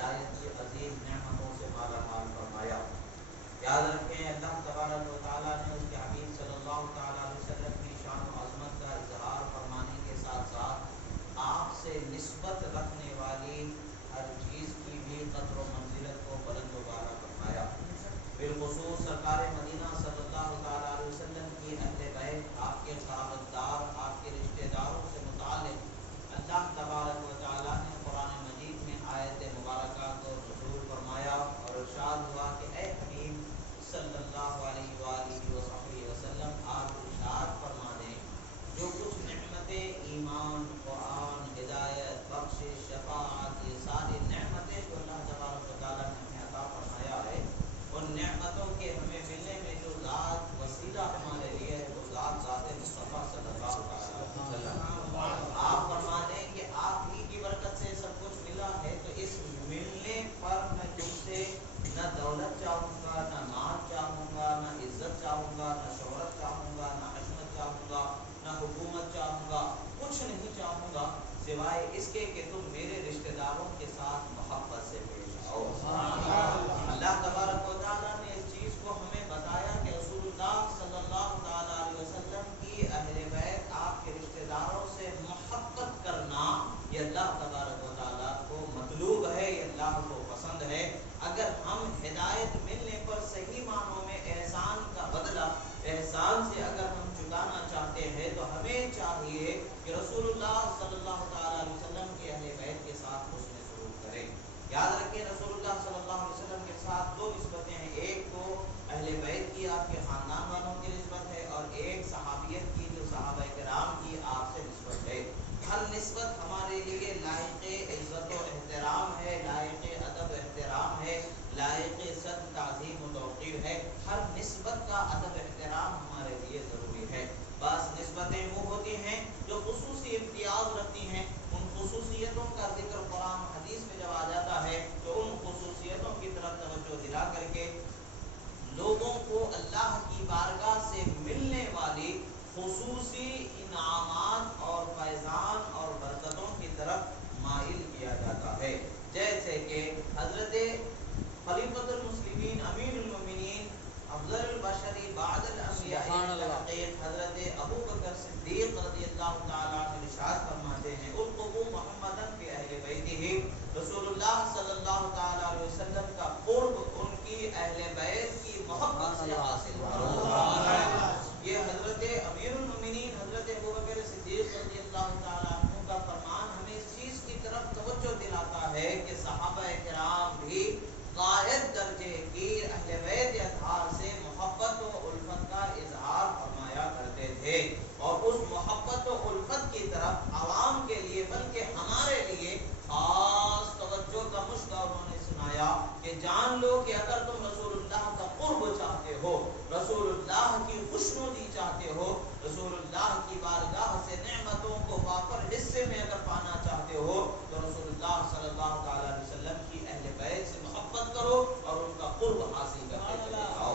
ہدایت کی عظیم نعمتوں سے مالا مال فرمایا۔ یاد رکھیں اللہ تبارک و تعالیٰ نے اس کے حبیب صلی اللہ تعالیٰ علیہ وسلم کی شان و عظمت کا اظہار فرمانے کے ساتھ ساتھ آپ سے نسبت رکھنے والی ہر چیز کی بھی قدر و منزلت کو بلند و بالا فرمایا۔ بالخصوص سرکار مدینہ صلی اللہ تعالیٰ علیہ وسلم کی اہل بیت، آپ کے قرابتدار، آپ کے رشتہ داروں سے متعلق اللہ تبارک و تعالیٰ نے قرآن مجید میں آیت مبارکہ کو نزول فرمایا اور ارشاد ہوا کہ اے حبیب صلی اللہ علیہ وآلہ وصحبہ وسلم، آپ ارشاد فرما دیں جو کچھ نعمتیں ایمان، قرآن، ہدایت، بخشش، شفاعت، یہ ساری نعمتیں جو اللہ تبارک و تعالیٰ نے ہمیں عطا فرمایا ہے، ان نعمتوں کے ہمیں ملنے میں جو ذات وسیلہ ہمارے لیے ہے وہ ذات مصطفیٰ صلی اللہ علیہ وسلم۔ آپ فرما دیں کہ آپ ہی کی برکت سے سب کچھ ملا ہے، تو اس ملنے پر میں تم سے نہ دولت چاہوں گا، نہ مال چاہوں گا، نہ عزت چاہوں گا، نہ شہرت چاہوں گا، نہ عظمت چاہوں گا، نہ حکومت چاہوں گا، کچھ نہیں چاہوں گا سوائے اس کے کہ تم میرے رشتہ داروں کے ساتھ محبت سے پیش آؤ۔ اللہ تبارک و تعالیٰ نے اس چیز کو ہمیں بتایا کہ رسول اللہ صلی اللہ تعالیٰ علیہ وسلم کی اہل بیت، آپ کے رشتہ داروں سے محبت کرنا یہ اللہ تبارک و تعالیٰ کو مطلوب ہے، یہ اللہ کو پسند ہے۔ اگر ہم ہدایت ملنے پر صحیح معنوں میں احسان کا بدلہ احسان سے اگر ہم چکانا چاہتے ہیں تو ہمیں چاہیے کہ رسول اللہ صلی اللہ تعالیٰ علیہ وسلم کے اہل بیت کے ساتھ حسن سلوک کریں۔ یاد رکھیں رسول اللہ صلی اللہ علیہ وسلم کے ساتھ دو نسبتیں ہیں، ایک تو اہل بیت کی آپ کے خاندان والوں کی نسبت ہے، اور ایک صحابیت کی جو صحابہ کرام کی آپ سے نسبت ہے۔ ہر نسبت ہمارے لیے لائق عزت و احترام ہے، لائق ادب و احترام ہے، لائق صد تعظیم و توقیر ہے۔ ہر نسبت کا ادب احترام ہمارے لیے ضروری ہے۔ بعض نسبتیں وہ ہوتی ہیں جو خصوصی امتیاز رکھتی ہیں، ان خصوصیتوں کا ذکر قرآن حدیث میں جب آ جاتا ہے تو ان خصوصیتوں کی طرف توجہ دلا کر کے لوگوں کو اللہ کی بارگاہ سے ملنے والی خصوصی انعامات اور فیضان اور برکتوں کی طرف مائل کیا جاتا ہے۔ جیسے کہ حضرت خلیفۃ المسلمین امیر المومنین افضل البشری بعد الانبیاء حضرت ابو بکر صدیق رضی اللہ تعالیٰ عنہ ارشاد فرماتے ہیں القبوا محمدا فی اہل بیتہ، رسول اللہ صلی اللہ تعالیٰ علیہ وسلم کا قرب ان کی اہل بیت کی محبت سے حاصل ہوتا ہے۔ یہ حضرت امیر المومنین حضرت ابو بکر صدیق رضی اللہ تعالیٰ عنہ کا فرمان ہمیں اس چیز کی طرف توجہ دلاتا ہے کہ صحابہ کرام بھی قائد درجے کی اہل بیت اطہار سے محبت و الفت کا اظہار فرمایا کرتے تھے، اور اس محبت و الفت کی طرف عوام کے لیے بلکہ ہمارے لیے خاص توجہ کا مشورہ انہوں نے سنایا کہ جان لو کہ اگر تم رسول اللہ کا قرب چاہتے ہو، رسول اللہ کی خوشنودی چاہتے ہو، رسول اللہ کی بارگاہ سے نعمتوں کو وافر حصے میں اگر پانا چاہتے ہو تو رسول اللہ صلی اللہ تعالیٰ علیہ وسلم کی اہل بیت سے محبت کرو اور ان کا قرب حاصل کرتے چلے جاؤ۔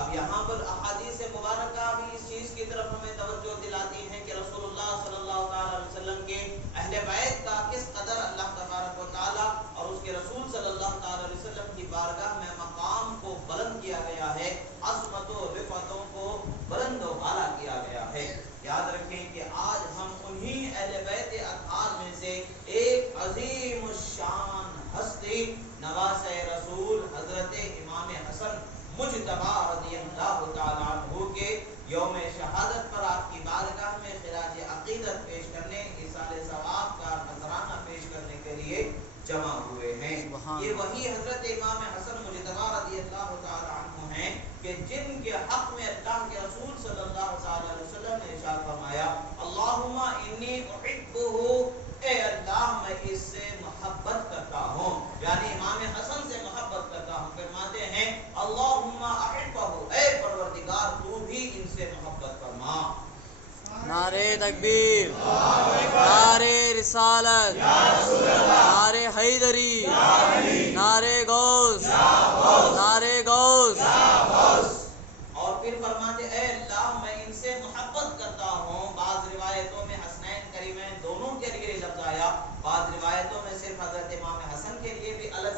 اب یہاں پر احادیث مبارکہ بھی اس چیز کی طرف ہمیں توجہ دلاتی ہیں کہ رسول اللہ صلی اللہ تعالیٰ علیہ وسلم کے اہل بیت کا کس قدر اللہ تبارک و تعالیٰ اور اس کے رسول صلی اللہ تعالیٰ علیہ وسلم کی بارگاہ میں مقام کو بلند کیا گیا ہے، عظمت و رفعتوں کو بلند و اعلیٰ کیا گیا ہے۔ یاد رکھیں کہ آج ہم انہی اہل بیت اطہار میں سے ایک عظیم الشان ہستی نواسہ رسول حضرت امام حسن مجتبی رضی اللہ تعالیٰ عنہ کے یوم شہادت پر آپ کی بارگاہ میں خراج عقیدت پیش کرنے، ایصال ثواب کا نذرانہ پیش کرنے کے لیے جمع ہوئے ہیں۔ یہ وہی حضرت امام حسن مجتبی رضی اللہ تعالیٰ عنہ ہیں کہ جن کے حق میں اللہ کے رسول صلی اللہ علیہ وسلم نے ارشاد فرمایا اللہم انی احبہ، اے اللہ میں اس سے محبت کرتا ہوں، یعنی امام حسن سے محبت کرتا ہوں۔ فرماتے ہیں اللہم احبہ، اے پروردگار تو بھی ان سے محبت فرما۔ نعرہ تکبیر، نعرہ رسالت، نعرہ حیدری، نعرہ غوث، نعرہ غوث۔ اور پھر فرماتے اے اللہ میں ان سے محبت کرتا ہوں۔ بعض روایتوں میں حسنین کریمین دونوں کے لیے لفظ آیا، بعض روایتوں میں صرف حضرت امام حسن کے لیے بھی الگ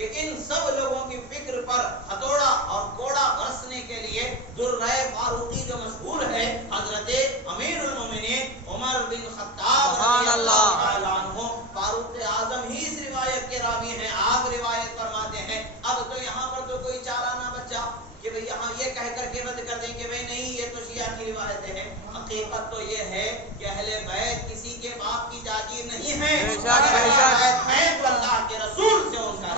کہ ان سب لوگوں کی فکر پر ہتھوڑا اور کوڑا برسنے کے لیے درہ فاروقی جو مشہور ہے حضرت امیر المومنین عمر بن خطاب رضی اللہ تعالیٰ عنہ فاروق اعظم ہی اس روایت کے راوی ہیں. آپ روایت فرماتے ہیں. اب تو یہاں پر تو کوئی چارہ نہ بچا کہ بھئی یہاں یہ کہہ کر کے رد کر دیں کہ بھئی نہیں یہ تو شیعہ کی روایتیں ہیں. حقیقت تو یہ ہے کہ اہل بیت کسی کے باپ کی جاگیر نہیں ہے. اللہ کے رسول سے ان کا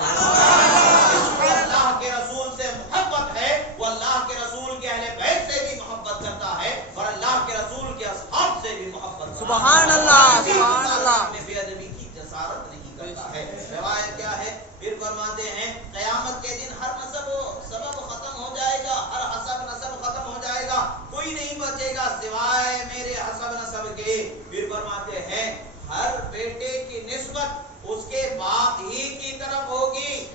اللہ کے رسول سے محبت ہے وہ اللہ کے رسول کے اہل بیت سے بھی محبت کرتا ہے اور اللہ کے رسول کے اصحاب سے بھی محبت کرتا ہے. سبحان اللہ سبحان اللہ. بے ادبی کی جسارت نہیں کرتا ہے. روایت کیا ہے؟ پھر فرماتے ہیں قیامت کے دن ہر نسب و سبب ختم ہو جائے گا, ہر حسب نسب ختم ہو جائے گا, کوئی نہیں بچے گا سوائے میرے حسب نسب کے. پھر فرماتے ہیں ہر بیٹے کی نسبت اس کے باپ ہی کی طرف ہوگی.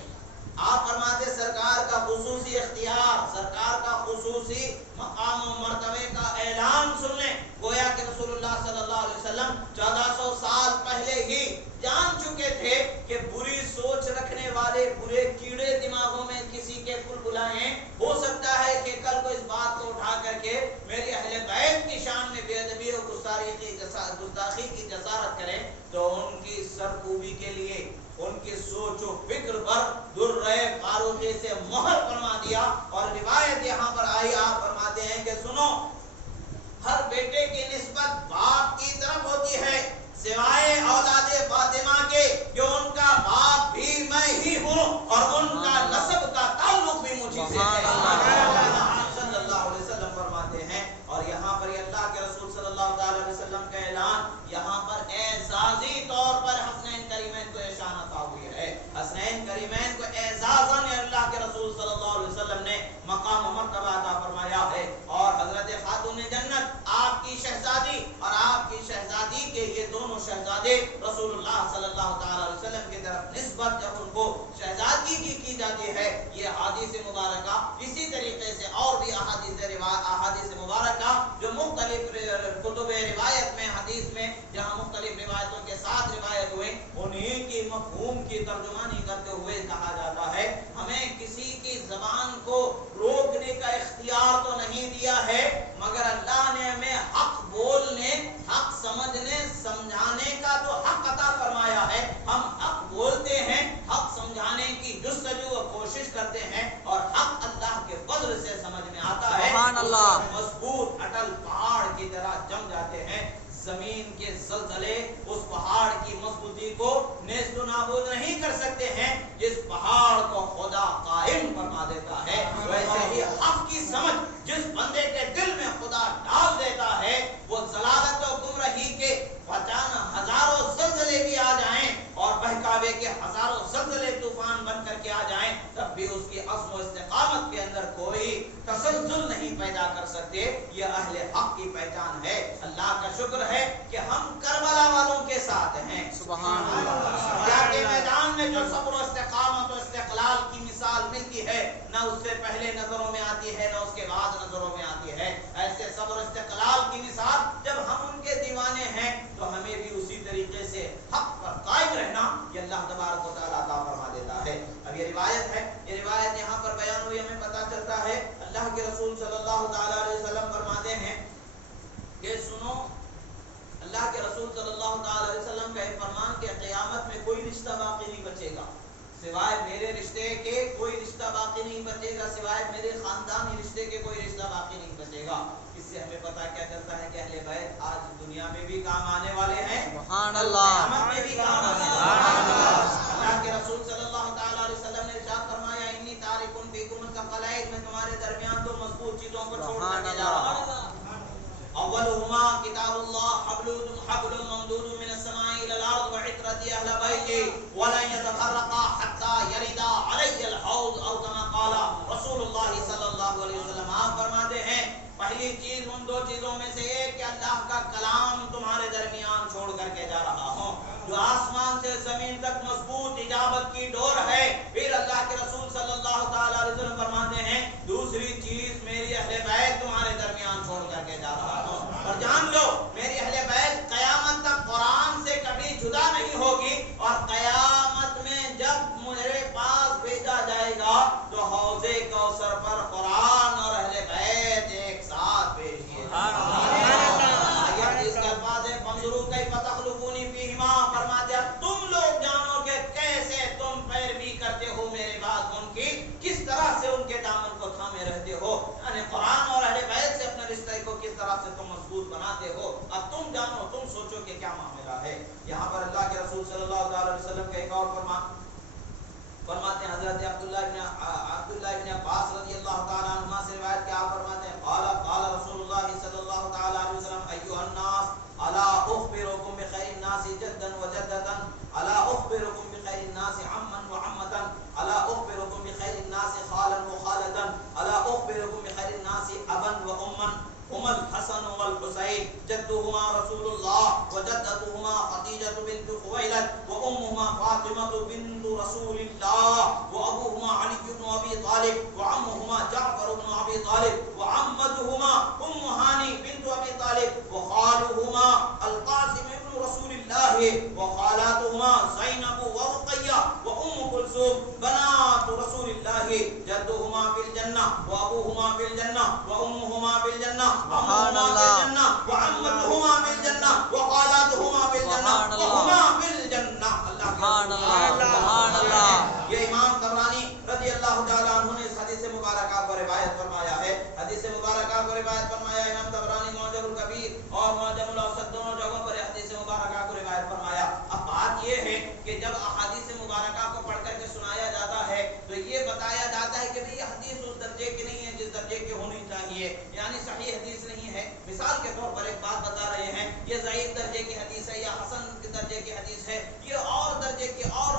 آپ فرماتے سرکار کا خصوصی اختیار, سرکار کا خصوصی مقام و مرتبے کا اعلان سن لیں. گویا کہ رسول اللہ صلی اللہ علیہ وسلم 1400 سال پہلے ہی جان چکے تھے کہ بری سوچ رکھنے والے برے کیڑے دماغوں میں کسی کے بلبلائیں ہو سکتا ہے کہ کل کو اس بات کو اٹھا کر کے میری اہل بیت کی شان میں بے ادبی اور گستاخی کی جسارت کریں تو ان کی سرکوبی کے لیے ان کی سوچ و فکر پر درہ فاروقی سے مہر فرما دیا. اور روایت یہاں پر آئی, آپ فرماتے ہیں کہ سنو ہر بیٹے کی نسبت باپ کی طرف ہوتی ہے سوائے اولاد فاطمہ کے جو ان کا باپ بھی میں ہی ہوں اور ان کا نسب کا تعلق بھی مجھے سے ہے. صلی اللہ علیہ وسلم فرماتے ہیں. اور یہاں پر اللہ کے رسول صلی اللہ علیہ وسلم کا اعلان یہاں پر اعزازی طور پر حسنین کریمین کو احسان عطا ہوئی ہے. حسنین کریمین کو اعزازاً اللہ کے رسول صلی اللہ علیہ وسلم نے مقام و مرتبہ عطا فرمایا ہے. اور حضرت خاتون جنت آپ کی شہزادی اور آپ کی شہزادی کے یہ دونوں شہزادے رسول اللہ صلی اللہ تعالی علیہ وسلم کی طرف نسبت جب ان کو شہزادگی کی جاتی ہے یہ احادیث مبارکہ اسی طریقے سے اور بھی احادیث مبارکہ جو مختلف کتب روایت میں حدیث میں جہاں مختلف روایتوں کے ساتھ روایت ہوئے انہی کی مفہوم کی ترجمانی کرتے ہوئے کہا جاتا ہے ہمیں کسی کی زبان کو روکنے کا اختیار تو نہیں دیا ہے مگر اللہ نے ہمیں حق بولنے حق سمجھنے سمجھانے کا تو حق عطا فرمایا ہے. ہم حق بولتے ہیں, حق سمجھانے کی جستجو و کوشش کرتے ہیں اور حق اللہ کے فضل سے سمجھ میں آتا ہے. سبحان اللہ. مضبوط اٹل پہاڑ کی طرح جم جاتے ہیں. زمین کے زلزلے اس پہاڑ کی مضبوطی کو نیست و نابود نہیں کر سکتے ہیں. جس پہاڑ کو خدا قائم فرما دیتا ہے ویسے ہی حق کی سمجھ جس بندے کے دل میں خدا ڈال دیتا ہے وہ ضلالت و گمراہی کے ہزاروں زلزلے بھی آ جائیں اور بہکاوے کے ہزاروں زلزلے طوفان بن کر کے آ جائیں تب بھی اس کی عزم و استقامت کے اندر کوئی تسلسل نہیں پیدا کر سکتے. یہ اہل حق کی پہچان ہے. اللہ کا شکر ہے کہ ہم کربلا والوں کے ساتھ ہیں. سبحان اللہ. کے میدان میں جو صبر و استقامت و استقلال کی مثال ملتی ہے نہ اس سے پہلے نظروں میں آتی ہے نہ اس کے بعد نظروں میں آتی ہے. ایسے صبر و استقلال کی مثال جب ہم ان کے دیوانے ہیں تو ہمیں بھی اسی طریقے سے حق پر قائم رہنا یہ اللہ تبارک و تعالیٰ عطا فرما دیتا ہے. اب یہ روایت ہے, یہ روایت یہاں پر بیان ہوئی ہمیں پتہ چلتا ہے اللہ کے رسول صلی اللہ تعالیٰ علیہ وسلم فرماتے ہیں کہ سنو اللہ کے رسول صلی اللہ تعالیٰ علیہ وسلم کا ایک فرمان کہ قیامت میں کوئی رشتہ باقی نہیں بچے گا سوائے میرے رشتے کے, کوئی رشتہ باقی نہیں بچے گا سوائے میرے خاندانی رشتے کے, کوئی رشتہ باقی نہیں بچے گا. اس سے ہمیں پتہ کیا چلتا ہے کہ اہل بیت آج دنیا میں بھی کام آنے والے ہیں, سبحان اللہ. قیامت میں بھی کام آنے والے ہیں. اللہ کے رسول صلی اللہ تعالیٰ علیہ وسلم نے ارشاد فرمایا انی تارکن فیکم الثقلین, میں تمہارے درمیان دو مضبوط چیزوں کو چھوڑ کر جا رہا ہوں. اولهما کتاب اللہ حبل ممدود من السماء الى الارض وعترتی اہل بیتی ولن يتفرقا حتى يردا علی الحوض او كما قال رسول اللہ صلی اللہ علیہ وسلم. آپ فرماتے ہیں پہلی چیز ان دو چیزوں میں سے ایک کہ اللہ کا کلام تمہارے درمیان چھوڑ کر کے جا رہا ہوں جو آسمان سے زمین تک مضبوط اجابت کی ڈور ہے. پھر اللہ کے رسول صلی اللہ تعالیٰ علیہ وسلم فرماتے ہیں دوسری چیز میری اہل بیت تمہارے درمیان چھوڑ کر کے جا رہا ہوں. اور جان لو میری اہل بیت قیامت تک قرآن سے کبھی جدا نہیں ہوگی اور قیامت میں جب میرے پاس حضرت عبداللہ ابن عباس رضی اللہ تعالیٰ عنہما سے روایت کیا فرماتے ہیں قال رسول اللہ صلی اللہ تعالیٰ علیہ وسلم ایھا الناس الا اخبرکم بخیر الناس جدا وجدتا الا اخبرکم بخیر الناس عما وعمتا الا اخبرکم بخیر الناس خالا وخالتا الا اخبرکم بخیر الناس ابا واما هما الحسن والحسين جدهما رسول الله وجدتهما خديجة بنت خويلد وأمهما فاطمة بنت رسول الله وأبوهما علي بن أبي طالب وعمهما جعفر بن أبي طالب وعمتهما هاني بنت أبي طالب وخالهما القاسم بن رسول الله وخالاتهما زينب ورقية وأم كلثوم بنات رسول الله جدهما في الجنة وأبوهما في الجنة وأمهما في الجنة سبحان اللہ وعمتهما في الجنة وخالاتهما في الجنة وهما في الجنة سبحان اللہ سبحان اللہ یہ امام طبرانی رضی اللہ تعالیٰ عنہ نے اس حدیث مبارکہ کو روایت فرمایا ہے. حدیث مبارکہ کو روایت فرمایا امام طبرانی معجم الکبیر اور معجم الاوسط دونوں جگہوں پر حدیث مبارکہ کو روایت فرمایا. اب بات یہ ہے کہ جب احادیث مبارکہ کو پڑھ کر کے سنایا جاتا ہے تو یہ بتایا جاتا ہے کہ یہ حدیث اس درجے کی نہیں ہے جس درجے کی ہونی چاہیے, یعنی صحیح حدیث نہیں ہے. مثال کے طور پر ایک بات بتا رہے ہیں, یہ ضعیف درجے کی حدیث ہے یا حسن درجے کی حدیث ہے, یہ اور درجے کی اور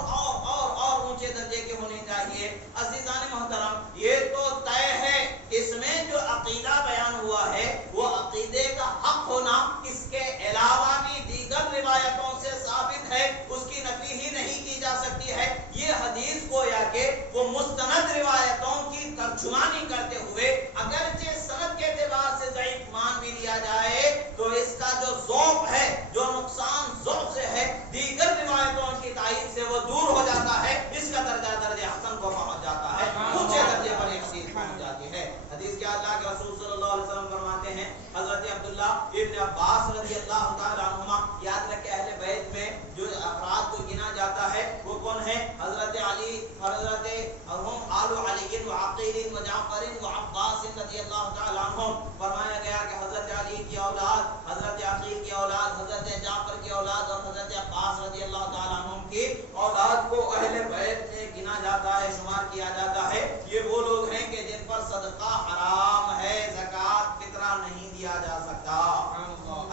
اونچے درجے کی ہونی چاہیے. عزیزان محترم, یہ تو طے ہے, اس میں جو عقیدہ بیان ہوا ہے وہ عقیدے کا حق ہونا اس کے علاوہ بھی دیگر روایتوں سے ثابت ہے, اس کی نفی ہی نہیں کی جا سکتی ہے. یہ حدیث کو یا کہ وہ مستند روایتوں کی ترجمانی کرتے ہوئے اگرچہ سند کے اعتبار سے ضعیف مان بھی لیا جائے تو اس کا جو ذوق ہے, جو نقصان ذوق سے ہے, دیگر روایتوں کی تائید سے وہ دور ہو جاتا ہے. اس کا درجہ حسن کو پہنچ جاتا ہے, اونچے درجے پر یہ حدیث پہنچ جاتی ہے. حدیث کے اللہ کے رسول صلی اللہ علیہ وسلم فرماتے ہیں, حضرت عبداللہ ابن عباس رضی اللہ تعالی عنہما, یاد رکھیں اہل بیت میں جو افراد کو گنا جاتا ہے وہ کون ہے؟ حضرت علی, حضرت ہم آل علی و عقیل و جعفر و عباس رضی اللہ تعالی عنہم. فرمایا گیا کہ حضرت علی کی اولاد, حضرت عقیل کی اولاد, حضرت جعفر کی اولاد اور حضرت عباس رضی اللہ تعالی عنہم کی اولاد کو اہل بیت میں گنا جاتا ہے, شمار کیا جاتا ہے. یہ وہ لوگ ہیں کہ جن پر صدقہ حرام ہے, زکوٰۃ فطرہ نہیں دیا جا سکتا.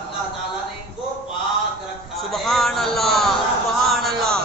اللہ تعالیٰ نے ان کو پاک رکھا ہے. سبحان اللہ سبحان اللہ.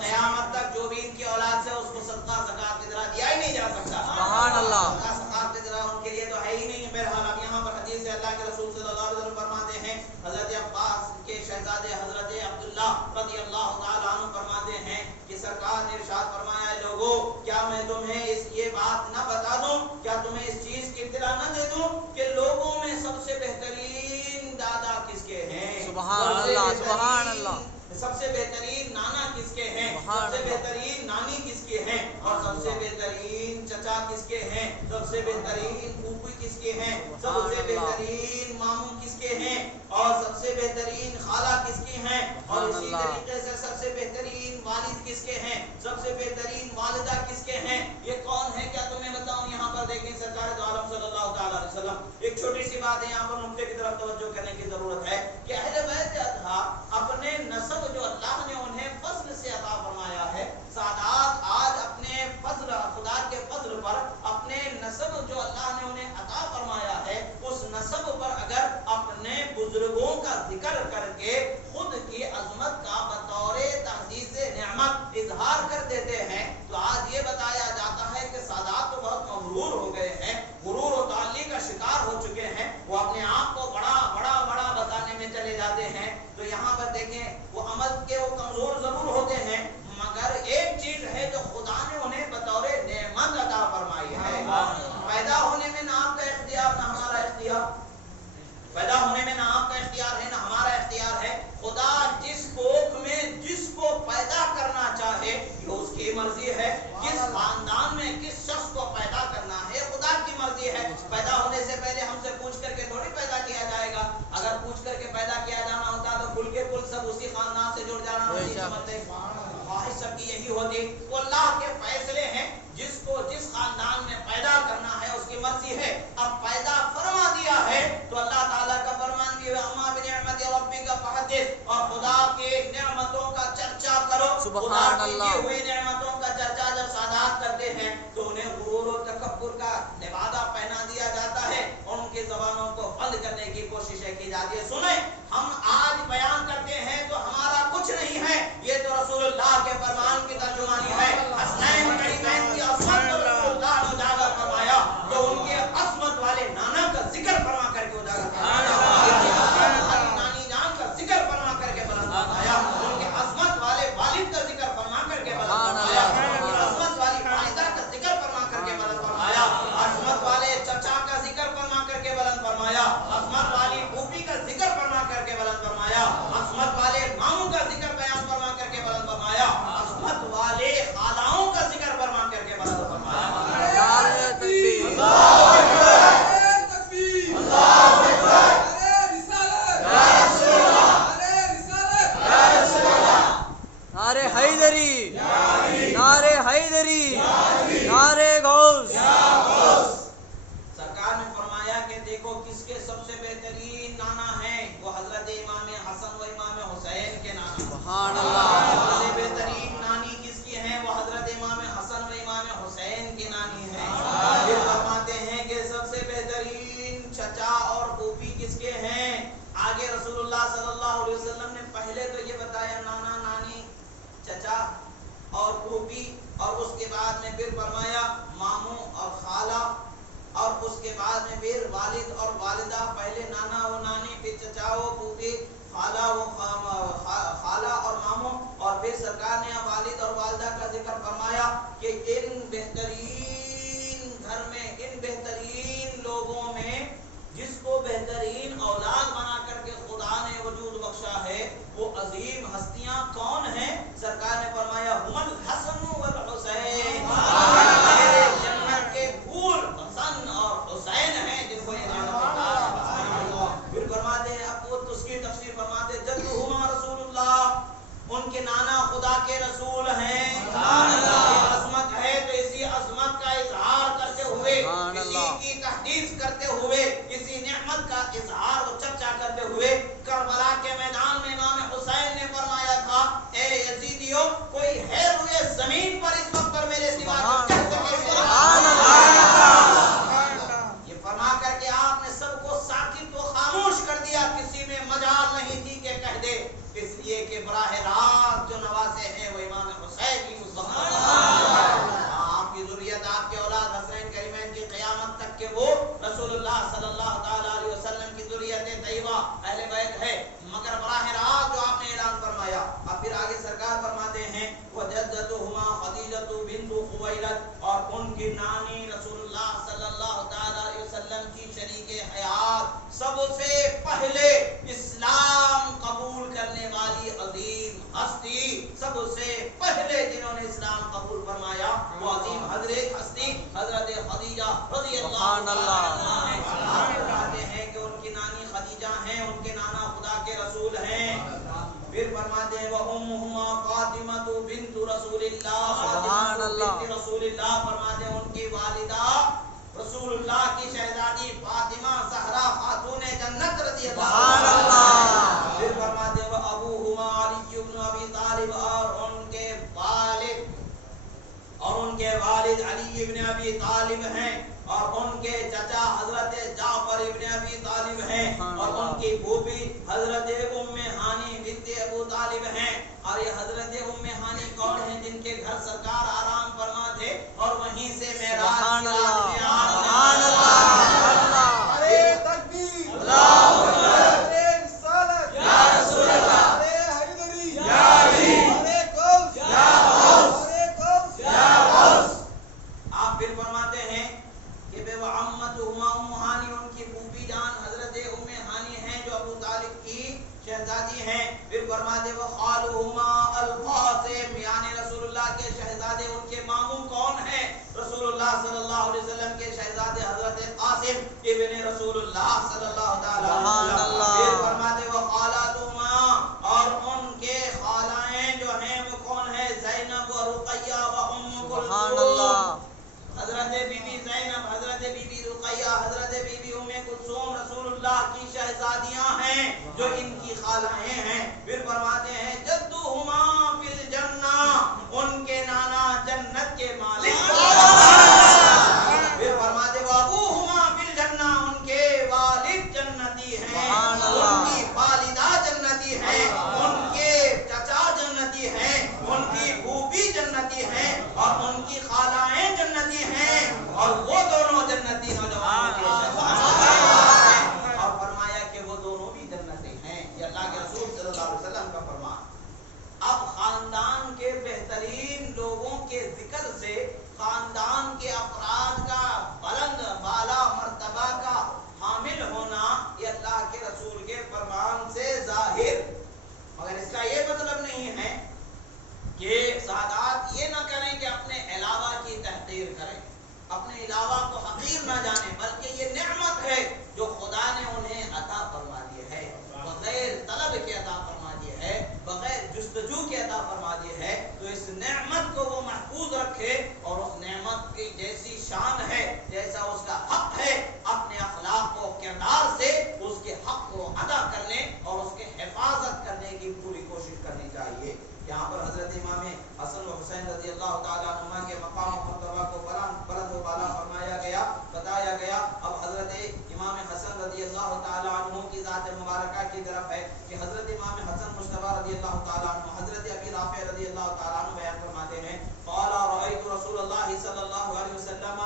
قیامت تک جو بھی ان کی اولاد سے اس کو صدقہ زکوٰۃ فطرہ دیا ہی نہیں جا سکتا. سبحان اللہ. زکوٰۃ فطرہ ان کے لیے تو ہے ہی نہیں. بہرحال اب یہاں پر حدیث سے اللہ کے رسول صلی اللہ علیہ وسلم فرماتے ہیں, حضرت عباس کے شہزادے حضرت عبداللہ رضی اللہ تعالیٰ عنہ فرماتے ہیں کہ سرکار نے ارشاد فرمایا, لوگو کیا میں تمہیں یہ بات نہ بتا دوں, کیا تمہیں اس چیز کی اطلاع نہ دے دوں کہ لوگوں میں سب سے بہترین دادا کس کے ہیں, سبحان اللہ سبحان اللہ, سب سے بہترین نانا کس کے ہیں, سب سے بہترین نانی کس کے ہیں, اور سب سے بہترین چچا کس کے ہیں, سب سے بہترین پھوپھی کس کے ہیں, سب سے بہترین ماموں کس کے ہیں, اور سب سے بہترین خالہ کس کی ہیں, اور اسی طریقے سے سب سے بہترین والد کس کے ہیں, سب سے بہترین والدہ کس کے ہیں. یہ کون ہے کیا تمہیں بتاؤں؟ یہاں پر دیکھیں سرکار دو عالم صلی اللہ تعالیٰ علیہ وسلم, ایک چھوٹی سی بات ہے, یہاں پر نقطے کی طرف توجہ کرنے کی ضرورت ہے کہ اہل بیت اطہار اپنے نسب جو اللہ نے انہیں فضل سے عطا فرمایا ہے, سادات آج اپنے فضل, خدا کے فضل پر اپنے نسب جو اللہ نے انہیں عطا فرمایا ہے, اس نسب پر اگر اپنے بزرگوں کا ذکر کر کے خود کی عظمت کا بطور تحدیث نعمت اظہار کر دیتے ہیں تو آج یہ بتایا جاتا ہے کہ سادات تو بہت مغرور ہو گئے ہیں, غرور و تعلی کا شکار ہو چکے ہیں, وہ اپنے آپ کو بڑا بڑا بڑا بتانے میں چلے جاتے ہیں. تو یہاں پر دیکھیں وہ عمل کے وہ کمزور ضرور ہوتے ہیں, مگر ایک چیز ہے جو خدا نے انہیں بطور نعمت عطا فرمائی ہے. پیدا ہونے میں نہ آپ کا اختیار نہ ہمارا اختیار, پیدا ہونے میں نہ آپ کا اختیار ہے نہ ہمارا اختیار ہے. خدا جس کوکھ میں جس کو پیدا کرنا چاہے یہ اس کی مرضی ہے. کس خاندان میں کس شخص کو پیدا کرنا ہے خدا کی مرضی ہے. پیدا ہونے سے پہلے ہم سے پوچھ کر کے تھوڑی پیدا کیا جائے گا. اگر پوچھ کر کے پیدا کیا جانا ہوتا تو کل کے کل سب اسی خاندان سے جڑ جانا ہوتی, خواہش سب کی یہی ہوتی. وہ اللہ کے فیصلے ہیں, جس کو جس خاندان میں پیدا کرنا ہے اس کی مرضی ہے. اب پیدا فرما دیا ہے تو اللہ تعالیٰ کا فرمان بھی ہے, اما بنعمت ربک فحدث, اور خدا کے نعمتوں کا چرچا کرو. سبحان اللہ. خدا کی دی ہوئی نعمتوں کا چرچا جب سادات حیدری، نعرے غوث. سرکار نے فرمایا کہ دیکھو کس کے سب سے بہترین نانا ہیں، وہ حضرت امام حسن و امام حسین کے نانا. سبحان اللہ. سب سے بہترین نانی کس کی ہیں، وہ حضرت امام حسن و امام حسین کی نانی ہیں. پھر فرماتے ہیں کہ سب سے بہترین چچا اور پھوپھی کس کے ہیں. آگے رسول اللہ صلی اللہ علیہ وسلم نے پہلے تو یہ بتایا نانا نانی چچا اور پھوپھی، اور اس کے بعد میں پھر فرمایا ماموں اور خالہ، اور اس کے بعد میں پھر والد اور والدہ. پہلے نانا و نانی، پھر چچا و پھوپھی، خالہ اور ماموں، اور پھر سرکار نے والد اور والدہ کا ذکر فرمایا کہ ان بہترین گھر میں، ان بہترین لوگوں میں جس کو بہترین اولاد بنا کر کے خدا نے وجود بخشا ہے وہ عظیم ہستیاں کون ہیں. سرکار نے فرمایا ہم الحسن والحسین، میرے جنت کے پھول حسن اور حسین ہیں جن کو یہ نعمت. پھر فرماتے ہیں اب وہ اس کی تفسیر فرماتے جدہما رسول اللہ، ان کے نانا خدا کے رسول ہیں. عظمت ہے تو اسی عظمت کا اظہار کرتے ہوئے، اسی کی تحدیث کرتے ہوئے، اسی نعمت کا اظہار و چرچا کرتے ہوئے کربلا کے میدان میں امام حسین نے فرمایا تھا اے یزیدیو کوئی ہے روئے زمین پر اس وقت پر میرے سوا کہہ سکے. یہ فرما کر کے آپ نے سب کو ساکت و خاموش کر دیا، کسی میں مجال نہیں تھی کہ کہہ دے، اس لیے کہ براہ راست جو نواسے ہیں وہ امام حسین کی آپ کی ذریت، آپ کے اولاد حسنین کریمین کی قیامت تک کے وہ رسول اللہ صلی اللہ تعالی علیہ وسلم کی ذریت طیبہ اہل بیت ہے. مگر براہ راست جو آپ نے اعلان فرمایا. اب پھر آگے سرکار فرماتے ہیں وجدتہما خدیجۃ بنت خویلد، اور ان کی نانی رسول اللہ صلی اللہ تعالی علیہ وسلم کی شریک حیات، سب سے پہلے اسلام قبول کرنے والی عظیم ہستی، سب سے پہلے جنہوں نے اسلام قبول فرمایا وہ عظیم حضرت ہستی حضرت خدیجہ رضی اللہ عنہا ہیں. فرماتے ہیں کہ ان کی نانی خدیجہ ہیں، ان کے نانا خدا کے رسول ہیں. پھر فرماتے ہیں وَأُمُّهُمَا فاطمة بنت رسول اللہ، سبحان اللہ. بنت رسول اللہ فرماتے ہیں ان کی والدہ رسول اللہ کی شہزادی فاطمہ زہرا خاتون جنت رضی اللہ عنہا. پھر فرماتے ہیں وَأَبُوهُمَا عَلِيُّ بْنُ أَبِي طالب، اور ان کے والد علی ابن ابی طالب ہیں، اور ان کے چچا حضرت جعفر ابن ابی طالب ہیں، اور ان کی پھوپھی حضرت ام ہانی بنت ابو طالب ہیں. اور یہ حضرت ام ہانی کون ہیں؟ جن کے گھر سرکار آرام فرما تھے اور وہیں سے معراج کی رات میں سبحان اللہ. ارے تکبیر، اللہ ارے رسالت، یا رسول اللہ، ارے حیدری، یا علی، ارے غوث، یا غوث، ارے غوث، یا غوث. آپ پھر فرماتے ہیں کہ بے وعمتہما ام ہانی، ان کی پھوپھی جان حضرت ام ہانی ہیں جو ابو طالب کی شہزادی ہیں. پھر فرماتے وخالہما القاسم، یعنی رسول اللہ کے شہزادے ان کے ماموں کون ہیں؟ رسول اللہ صلی اللہ علیہ وسلم کے شہزادے حضرت قاسم ابن رسول اللہ صلی اللہ تعالی علیہ وسلم. پھر فرماتے وخالاتہما، اور ان کے خالائیں جو ہیں وہ کون ہیں؟ زینب و رقیہ و ام سبحان کلثوم. اللہ. حضرت بی بی زینب، حضرت بی بی رقیہ، حضرت بی بی ام کلثوم رسول اللہ کی شہزادیاں ہیں جو ان کی خالائیں ہیں. پھر فرماتے ہیں جدہما فی الجنہ، ان کے نانا جنت کے مالک. پھر فرماتے وابوہما فی الجنہ، ان کے والد جنتی ہیں، ان کی والدہ جنتی ہیں، ان کے چچا جنتی ہیں، ان کی پھوپھی جنتی ہیں، اور ان کی خالائیں جنتی ہیں، اور وہ دونوں جنتی نوجوانوں کے شہزادے ہیں. اور فرمایا کہ وہ دونوں بھی جنتی ہیں. یہ اللہ کے رسول صلی اللہ علیہ وسلم کا فرمان. اب خاندان کے بہترین لوگوں کے ذکر سے خاندان کے افراد کا بلند بالا مرتبہ کا حامل ہونا یہ اللہ کے رسول کے فرمان سے ظاہر. مگر اس کا یہ مطلب نہیں ہے کہ سادات یہ نہ کریں کہ اپنے علاوہ کی تحقیر کریں، اپنے علاوہ کو حقیر نہ جانیں، بلکہ یہ نعمت ہے جو خدا نے انہیں عطا فرما دی ہے، بغیر طلب کے عطا فرما دی ہے، بغیر جستجو کے عطا فرما دی ہے. تو اس نعمت کو وہ محفوظ رکھے اور اس نعمت کی جیسی شان ہے جیسا اس کا حق ہے اپنے اخلاق و کردار سے اس کے حق کو ادا کرنے اور اس کے حفاظت کرنے کی پوری کوشش کرنی چاہیے. یہاں پر حضرت امام حسن و حسین رضی اللہ تعالیٰ عنہما کے مقام و مرتبہ کو بلند و بالا فرمایا گیا بتایا گیا. اب حضرت امام حسن رضی اللہ تعالیٰ عنہ کی ذات مبارکہ کی طرف ہے کہ حضرت امام حسن مجتبی رضی اللہ تعالیٰ عنہ حضرت ابی رافع رضی اللہ تعالیٰ عنہ بیان فرماتے ہیں قال رأيت رسول الله صلی اللہ علیہ وسلم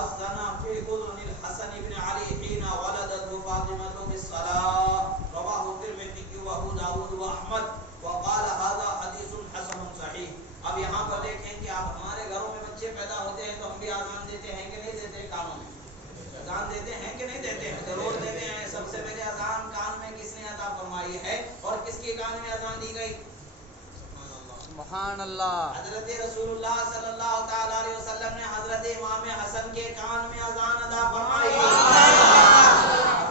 أذن في أذن الحسن بن علي حين ولدته فاطمة بالصلاة رواه الترمذي وأبو داود وأحمد وقال هذا حدیث حسن صحیح. اب یہاں پر دیکھیں کہ آپ ہمارے گھروں میں بچے پیدا ہوتے ہیں تو ہم بھی آزان دیتے ہیں کہ نہیں دیتے؟ کانوں میں اذان دیتے ہیں کہ نہیں دیتے ہیں؟ ضرور دیتے ہیں. سب سے پہلے اذان کان میں کس نے عطا فرمائی ہے اور کس کے کان میں اذان دی گئی؟ سبحان اللہ. حضرت رسول اللہ صلی اللہ تعالی علیہ وسلم نے حضرت امام حسن کے کان میں اذان ادا فرمائی.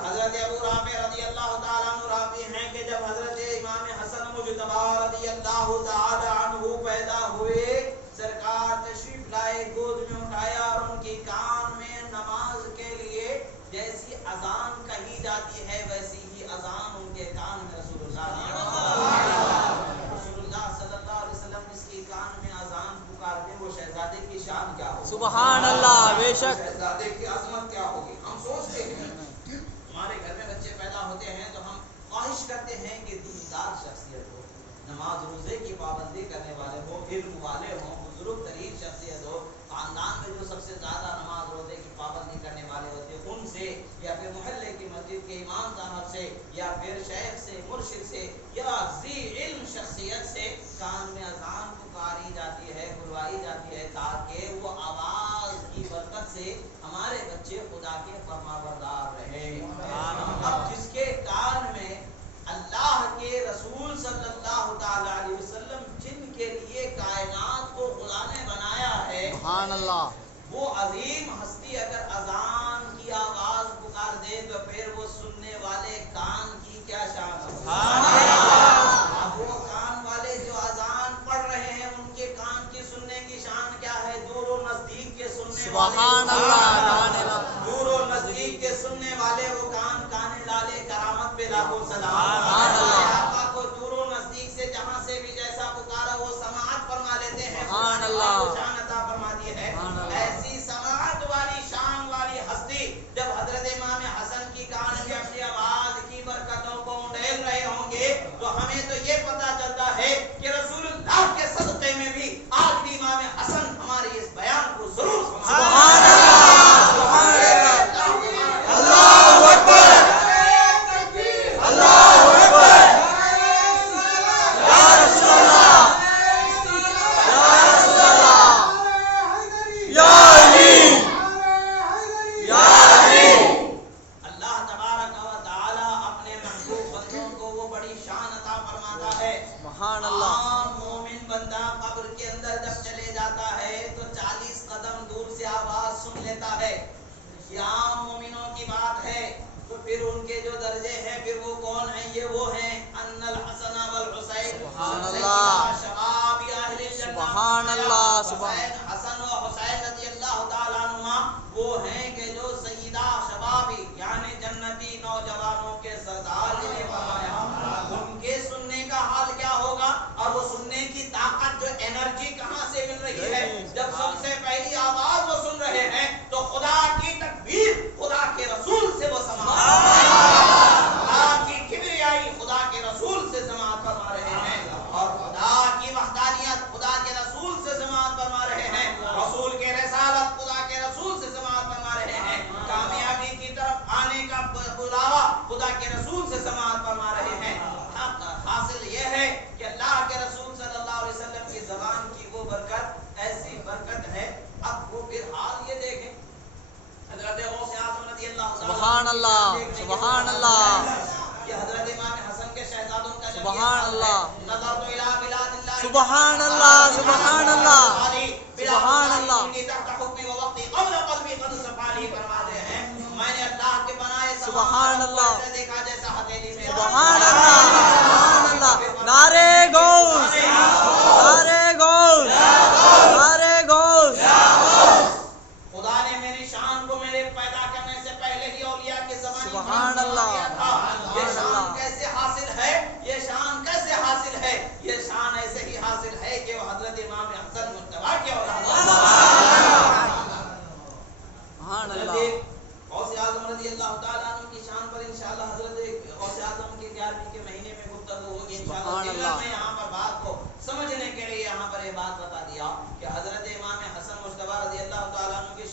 حضرت ابو رافع رضی اللہ تعالی عنہ راوی ہیں کہ جب حضرت امام حسن مجتبی رضی اللہ تعالی عنہ پیدا ہوئے سرکار تشریف لائے گود میں اٹھایا اور ان کی کان میں نماز کے لیے جیسی اذان کہی جاتی ہے ویسی ہی اذان ان کے کان میں رسول اللہ صلی اللہ علیہ وسلم جس کی کان میں اذان پکارتے وہ شہزادے کی شان کیا ہوگی؟ سبحان اللہ. بے شک شہزادے کی عظمت کیا ہوگی؟ ہم سوچتے ہیں ہمارے گھر میں بچے پیدا ہوتے ہیں تو ہم خواہش کرتے ہیں کہ دیندار شخصیت ہو, نماز روزے کی پابندی کرنے والے ہو, علم والے ہوں, بزرگ ترین شخصیت ہو. خاندان میں جو سب سے زیادہ نماز روزے کی پابندی کرنے والے ہوتے ہیں ان سے یا پھر محلے کی مسجد کے امام صاحب سے یا پھر شیخ سے مرشد سے یا ذی علم شخصیت سے کان میں اذان پکاری جاتی ہے بلوائی جاتی ہے تاکہ وہ آواز کی برکت سے ہمارے بچے خدا کے فرمانبردار رہے. اب جس کے کان میں اللہ کے رسول صلی اللہ تعالی علیہ وسلم جن کے لیے کائنات کو خدا نے بنایا ہے سبحان اللہ. وہ عظیم ہستی اگر اذان کی آواز پکار دے تو پھر وہ سننے والے کان کی کیا شان ہے؟ اب وہ کان والے جو اذان پڑھ رہے ہیں ان کے کان کی سننے کی شان کیا ہے؟ دور و نزدیک کے سننے سبحان اللہ. دور و نزدیک کے سننے والے وہ کان کانے لالے کرامت پہ لاکھوں سلام. آقا کو دور و نزدیک سے جہاں سے بھی جیسا پکارا وہ سماعت فرما لیتے ہیں. سبحان اللہ. شان عطا فرما دی ہے. ایسی سماعت والی شان والی ہستی جب حضرت امام حسن کی کان میں اپنی آواز کی برکتوں کو انڈیل رہے ہوں گے تو ہمیں تو یہ پتا چلتا ہے کہ رسول اللہ کے صدقے میں بھی آج بھی امام حسن ہمارے اس بیان کو ضرور سبحان اللہ. سبحان اللہ. اللہ اکبر. اللہ اکبر. یا رسول اللہ. یا رسول اللہ. یا علی. یا علی. اللہ تبارک و تعالی اپنے محبوب بندوں کو وہ بڑی شان عطا فرماتا ہے. سبحان اللہ. عام مومن بندہ قبر کے اندر جب چلے جاتا ہے تو 40 قدم دور سے آواز سن لیتا ہے. یہ عام مومنوں کی بات ہے. تو پھر ان کے جو درجے ہیں پھر وہ کون ہیں؟ یہ وہ ہیں ان الحسن والحسین سبحان اللہ. شباب اہل الجنہ. سبحان اللہ. حسین حسن و حسین رضی اللہ تعالیٰ عنہما وہ ہیں کہ جو سیدہ شبابی یعنی جنتی نوجوانوں کے سردار نے فرمایا. ان کے سننے کا حال کیا ہوگا اور وہ سننے کی طاقت جو انرجی کہاں سے مل رہی ہے؟ جب سب سے پہلی آواز وہ سن رہے ہیں تو خدا کی تکبیر خدا کے رسول سے وہ سماعت خدا کی کبریائی خدا کے رسول سے سماعت فرما رہے ہیں اور خدا کی وحدانیت خدا کے رسول سے سماعت فرما رہے ہیں. رسول کے رسالت خدا کے رسول سے سماعت فرما رہے ہیں. کامیابی کی طرف آنے کا بلاوا خدا کے رسول سے سماعت فرما رہے ہیں. حاصل یہ ہے کہ اللہ کے رسول صلی اللہ علیہ وسلم کی زبان کی وہ برکت ایسی برکت ہے. اب وہ پھر حال یہ دیکھیں حضرت غوث اعظم رضی اللہ تعالی سبحان اللہ. سبحان اللہ. کہ حضرت امام حسن کے شہزادوں کا سبحان اللہ. نظر تو الہ بلاد اللہ سبحان اللہ. سبحان اللہ. سبحان اللہ. قبل قلبی قد صفالی فرماتے ہیں میں نے اللہ کے بنائے سبحان اللہ. دیکھا جیسا ہتھیلی میں. سبحان اللہ. سبحان اللہ. نعرے غوث. نعرے غوث.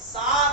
7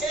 6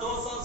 200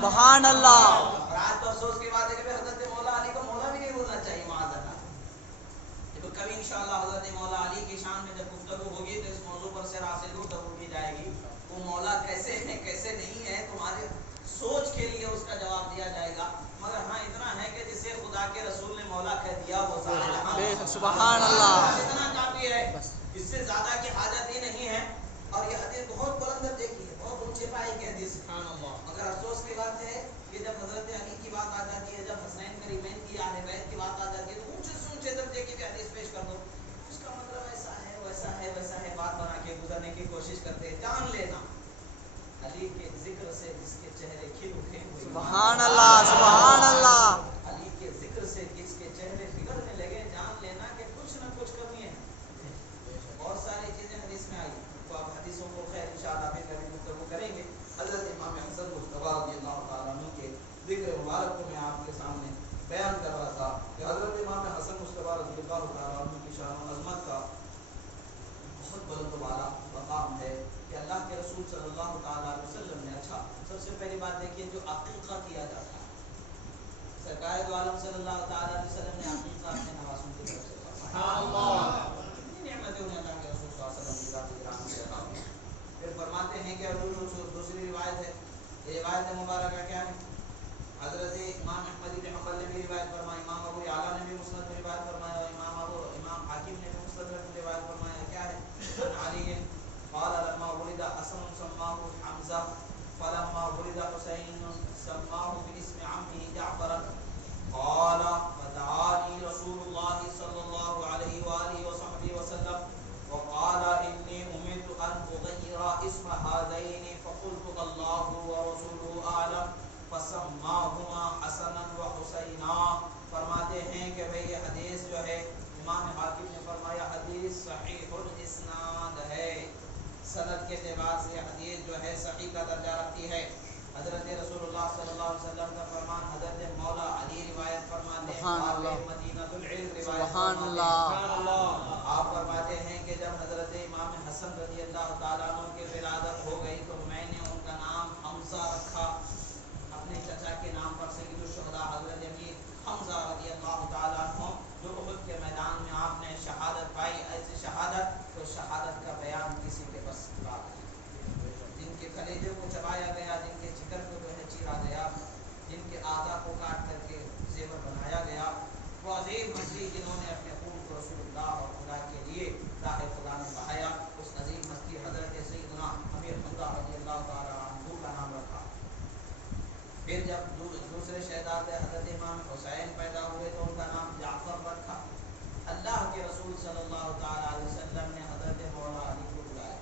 سبحان اللہ. اور آج تو افسوس کی بات ہے کہ حضرت مولا علی کو مولا بھی نہیں بولنا چاہیے معاذ اللہ. تو کبھی انشاءاللہ حضرت مولا علی کی شان میں جب گفتگو ہوگی تو اس موضوع پر سراسر گفتگو کی جائے گی. وہ مولا کیسے ہیں کیسے نہیں ہے تمہارے سوچ کے لیے اس کا جواب دیا جائے گا. مگر ہاں اتنا ہے کہ جسے خدا کے رسول نے مولا کہہ دیا وہ سبحان اللہ. اتنا کافی ہے, اس سے زیادہ کی حاجت ہی نہیں ہے. اور یہ حدیث بہت بلند درجے کی ہے, بہت اونچے پائے کی حدیث. مگر افسوس کی بات ہے کہ جب حضرت علی کی بات آ جاتی ہے, جب حسین کریمین کی اہل بیت کی بات آ جاتی ہے تو اونچے سے اونچے درجے کی بھی حدیث پیش کر دو. اس کا مطلب ایسا ہے ویسا ہے ویسا ہے بات بنا کے گزرنے کی کوشش کرتے ہیں. جان لینا علی کے ذکر سے جس کے چہرے کھل اٹھے ہوئے, سبحان اللہ. سبحان اللہ. علی کے ذکر سے جس کے چہرے بگڑنے لگے, جان لینا کہ کچھ نہ کچھ کمی ہے. بہت ساری چیزیں حدیث میں آئی, تو آپ حدیثوں کو خیر انشاءاللہ پھر کبھی گفتگو کریں گے. حضرت امام حسن مصطفیٰ رضی اللہ تعالیٰ عنہ کے ذکر مبارک کو میں آپ کے سامنے بیان کر رہا تھا کہ حضرت امام حسن مصطفیٰ رضی اللہ تعالیٰ عنہ کی شان و عظمت کا بہت بلند و بالا مقام ہے کہ اللہ کے رسول صلی اللہ تعالیٰ علیہ وسلم نے, اچھا سب سے پہلی بات دیکھیے جو عقیقہ کیا جاتا ہے, سرکار دو عالم صلی اللہ تعالیٰ علیہ وسلم نے عقیقہ اپنے نوازوں کی طرف سے فرمایا. کتنی نعمتیں انہیں اللہ کے رسول صلی اللہ علیہ وسلم کی ذات گرامی سے عطا ہوئی. پھر فرماتے ہیں کہ دوسری روایت ہے, یہ روایت مبارکہ کیا ہے؟ حضرت امام احمد بن حنبل نے بھی روایت فرمائی, امام ابو یعلا نے بھی مسند میں روایت فرمایا, اور امام حاکم نے بھی مسند میں روایت فرمایا. کیا ہے؟ علی قال لما ولد حسن سماه حمزہ فلما ولد حسین سماه باسم عمه جعفر قال فدعاني رسول الله صلى الله عليه وآله وصحبه وسلم وقال إني أمرت أن أغير اسم هذين فقلت الله ورسوله أعلم فسماهما حسنا وحسینا. فرماتے ہیں کہ بھئی یہ حدیث جو ہے امام حاکم نے فرمایا حدیث صحیح الاسناد ہے, سند کے اعتبار سے یہ حدیث جو ہے صحیح کا درجہ رکھتی ہے. حضرت رسول اللہ صلی اللہ علیہ وسلم کا فرمان حضرت مولا علی روایت فرماتے ہیں, مدینہ العلم روایت فرماتے ہیں. آپ فرماتے ہیں کہ جب حضرت امام حسن رضی اللہ تعالیٰ عنہ کی ولادت ہو گئی تو میں نے ان کا نام حمزہ رکھا, اپنے چچا کے نام پر. سید الشہداء حضرت امیر حمزہ رضی اللہ تعالیٰ عنہ جو احد کے میدان میں آپ نے شہادت پائی, ایسی شہادت تو شہادت کا بیان کسی کے بس کی بات نہیں. جن کے کلیجے کو چبایا گیا, جن کے جگر کو جو ہے چیرا گیا, جن کے اعضاء کو کاٹ کر کے زیور بنایا گیا, وہ عظیم ہستی جنہوں نے اپنے خون کو رسول اللہ اور خدا کے لیے راہ خدا میں بہایا, اس عظیم ہستی حضرت سیدنا امیر حمزہ رضی اللہ تعالیٰ عنہ کا نام رکھا. پھر جب دوسرے شہزادے حضرت امام حسین پیدا ہوئے تو ان کا نام جعفر رکھا. اللہ کے رسول صلی اللہ تعالیٰ علیہ وسلم نے حضرت مولا علی کو بلایا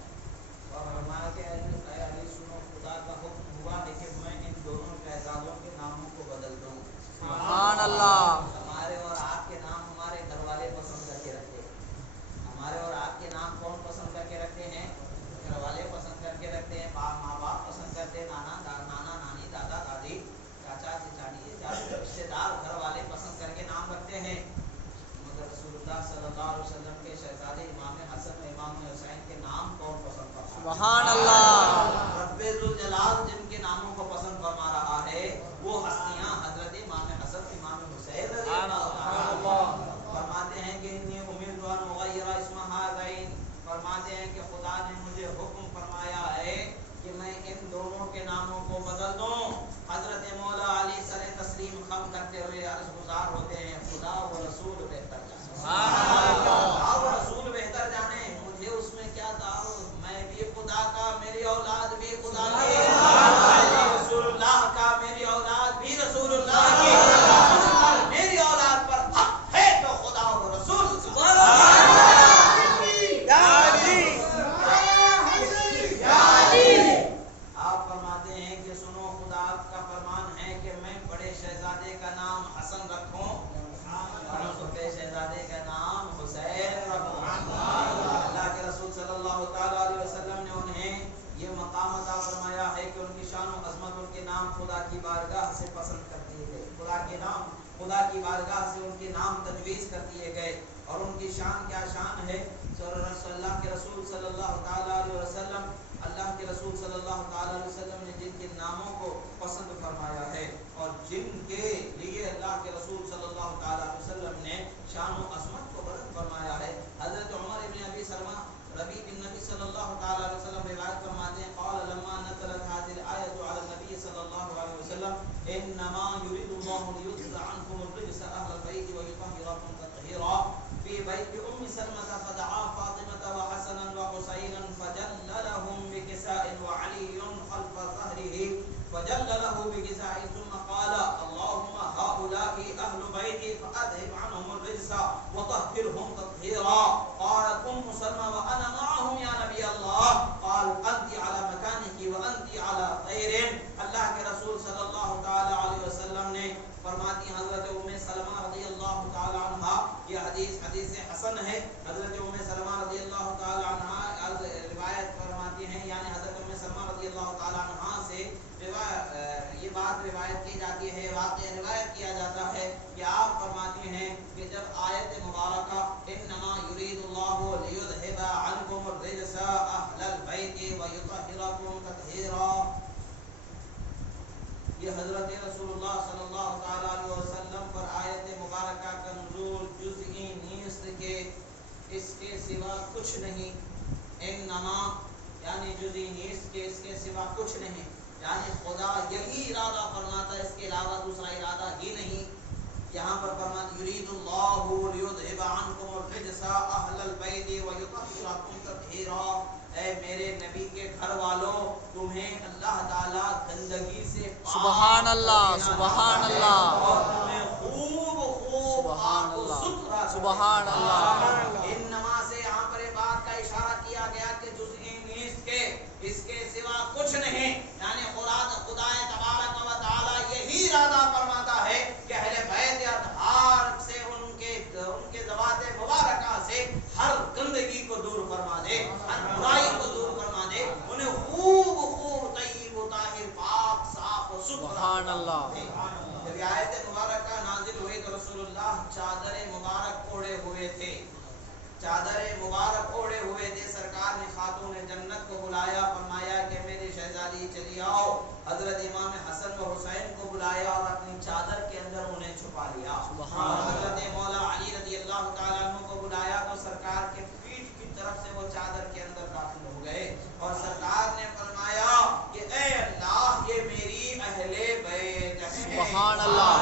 اور فرمایا کہ اے علی سنو, خدا کا حکم ہوا ہے کہ میں ان دونوں شہزادوں کے ناموں کو بدل دوں. سبحان اللہ. ہمارے اور آپ کے نام ہمارے گھر والے پسند کر کے رکھتے ہیں. ہمارے اور آپ کے نام کون پسند کر کے رکھتے ہیں؟ گھر والے پسند کر کے رکھتے ہیں, ماں باپ پسند کرتے ہیں, نانا نانی دادا دادی چاچا چچاڑی رشتے دار گھر والے پسند کر کے نام رکھتے ہیں. مگر رسول اللہ صلی اللہ علیہ وسلم کے شہزادے امام حسن و امام حسین کے نام کون پسند فرما؟ سبحان اللہ. رب ذوالجلال جن کے ناموں کو پسند فرما رہا ہے وہ ہستیاں حضرت امام حسن امام حسین رضی اللہ تعالیٰ عنہ. فرماتے ہیں کہ انی امرت ان اغیر اسم هذین, فرماتے ہیں کہ خدا نے مجھے حکم فرمایا ہے کہ میں ان دونوں کے ناموں کو بدل دوں. حضرت مولا علی سر تسلیم خم کرتے ہوئے عرض گزار ہوتے ہیں, خدا و رسول بہتر جانے, خدا و رسول بہتر جانے, مجھے اس میں کیا دار, میں بھی خدا کا, میری اولاد بھی خدا کی, میں بھی رسول اللہ کا, میری اولاد بھی رسول اللہ کی, میری اولاد پر حق ہے تو خدا و رسول آپ فرماتے ہیں کہ سنو, خدا کا فرمان ہے کہ میں بڑے شہزادے کا نام حسن رکھوں اور چھوٹے شہزادے کا نام حسین رکھوں. اللہ کے رسول صلی اللہ تعالیٰ علیہ وسلم نے انہیں یہ مقام عطا فرمایا ہے کہ ان کی شان و عظمت ان کے نام خدا کی بارگاہ سے پسند کر دیے گئے, خدا کے نام خدا کی بارگاہ سے ان کے نام تجویز کر دیے گئے. اور ان کی شان کیا شان ہے, اللہ کے رسول صلی اللہ تعالیٰ علیہ وسلم, اللہ کے رسول صلی اللہ تعالیٰ علیہ وسلم نے جن کے ناموں کو پسند فرمایا ہے اور جن کے لیے اللہ کے رسول صلی اللہ تعالی علیہ وسلم نے شان و عظمت کو بلند فرمایا ہے. حضرت عمر ابن ابی سلمہ ربی بن نبی صلی اللہ تعالی علیہ وسلم روایت فرماتے ہیں قال لما نزلت هذه الآية على النبي صلى الله عليه وسلم انما يريد الله ليذهب عنكم الرجس اهل البيت ويطهركم تطهيرا في بيت ام سلمة فدعا فاطمة وحسنا وحسينا فجللهم بكساء وعلي خلف ظهره فجلله بكساء ثم قال اللهم هؤلاء اهل بيتي فاذهب عنهم الرجس وطهرهم تطهيرا. قالت ام سلمة وانا معهم يا نبي الله. قال انت على مكانك وانت على خير. اللہ کے رسول صلی اللہ تعالی علیہ وسلم نے فرماتی حضرت ام سلمہ رضی اللہ تعالی عنہا یہ حدیث حسن ہے. حضرت ام سلمہ رضی اللہ تعالی عنہا روایت فرماتی ہیں یعنی حضرت ام سلمہ رضی اللہ تعالی عنہا سے یہ بات روایت کی جاتی ہے واقعہ روایت کیا جاتا ہے کہ آپ فرماتی ہیں کہ جب آیت مبارکہ انما یرید اللہ لیذھب عنکم الرجس اہل البیت ویطہرکم تطہیرا یہ حضرت رسول اللہ صلی اللہ تعالی علیہ وسلم پر آیت مبارکہ کا نزول جزئی نیست کے اس کے سوا کچھ نہیں. انما یعنی جزئی نیست کے اس کے سوا کچھ نہیں یعنی خدا یہی ارادہ فرماتا ہے اس کے علاوہ دوسرا ارادہ ہی نہیں. یہاں پر فرماتا یرید اللہ لیذھب عنکم الرجس اہل البیت ویطہرکم تطہیرا. اے میرے نبی کے گھر والوں تمہیں اللہ تعالی گندگی سے سبحان اللہ سبحان اللہ اور تمہیں خوب پاک و ستھرا سبحان اللہ. انما سے یہاں پر بات کا اشارہ کیا گیا کہ جزئی نیست کے اس کے سوا کچھ نہیں یعنی خدا تبارک و تعالی یہی ارادہ فرماتا ہے کہ اہل بیت اطہار سے ان کے ذوات مبارکہ سے ہر گندگی کو دور فرما دے ہر برائی کو دور فرما دے انہیں خوب طیب و طاہر پاک صاف و ستھرا. سبحان اللہ. جب آیت مبارکہ نازل ہوئی تو رسول اللہ چادر مبارک اوڑے ہوئے تھے سرکار نے خاتون جنت کو بلایا فرمایا کہ میری شہزادی چلی آؤ. حضرت امام حسن و حسین کو بلایا اور اپنی چادر کے اندر انہیں چھپا لیا. اور حضرت مولا علی رضی اللہ تعالیٰ عنہ کو بلایا تو سرکار کے پیٹھ کی طرف سے وہ چادر کے اندر داخل ہو گئے اور سرکار نے فرمایا کہ اے اللہ یہ میری اہل بیت ہیں. سبحان اللہ.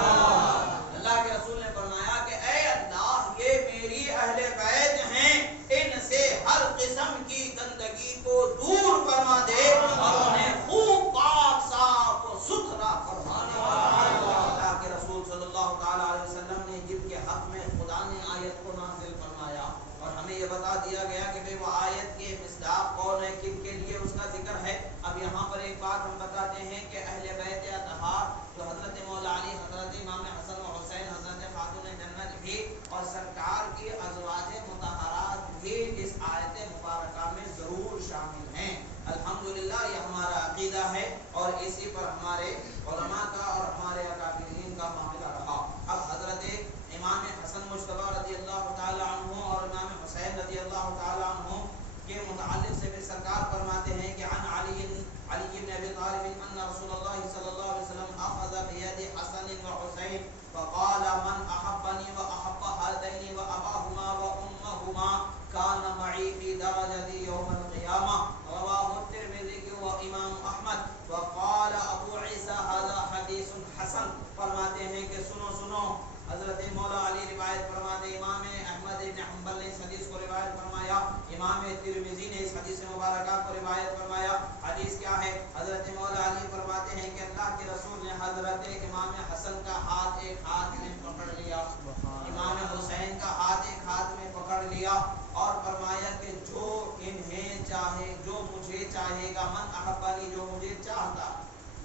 اللہ کے رسول نے فرمایا کہ اے اللہ یہ میری اہل بیت ہیں ان سے ہر قسم کی گندگی کو دور فرما دے اور انہیں خوب پاک صاف و ستھرا فرما دے. اللہ کے رسول صلی اللہ تعالی علیہ وسلم نے جن کے حق میں خدا نے آیت کو نازل فرمایا اور ہمیں یہ بتا دیا گیا کہ وہ آیت کے مصداق کون ہے کن کے لیے اس کا ذکر ہے. اب یہاں پر ایک بات ہم بتاتے ہیں کہ اہل بیت اطہار جو حضرت مولا علی حضرت امام حسن و حسین حضرت خاتون جنت بھی اور سرکار کی ازواج مطہرات بھی اس آیت مبارکہ میں ضرور شامل ہیں. الحمدللہ یہ ہمارا عقیدہ ہے اور اسی پر ہمارے علماء کا اور ہمارے اکابرین کا معاملہ رہا. اب حضرت امام حسن مجتبی رضی اللہ تعالی عنہ اور امام حسین رضی اللہ تعالی عنہ کے متعلق سے بھی سرکار فرماتے ہیں کہ عن علی بن ابی طالب ان رسول اللہ صلی اللہ علیہ وسلم اخذ بید حسن وحسین فقال من احبنی واحب هذین واباهما وامهما كان معي في درجتي يوم القيامة. رواه الترمذي وامام احمد. وقال ابو عیسیٰ هذا حدیث حسن. فرماتے ہیں کہ سنو حضرت مولا علی روایت فرماتے امام احمد ابن حنبل نے اس حدیث کو روایت فرمایا امام ترمذی نے اس حدیث مبارکہ کو روایت فرمایا. حدیث کیا ہے؟ حضرت مولا علی فرماتے ہیں کہ اللہ کے رسول نے حضرت امام حسن کا ہاتھ ایک ہاتھ میں پکڑ لیا امام حسین کا ہاتھ ایک ہاتھ میں پکڑ لیا اور فرمایا کہ جو انہیں چاہے جو مجھے چاہے گا من احبانی جو مجھے چاہتا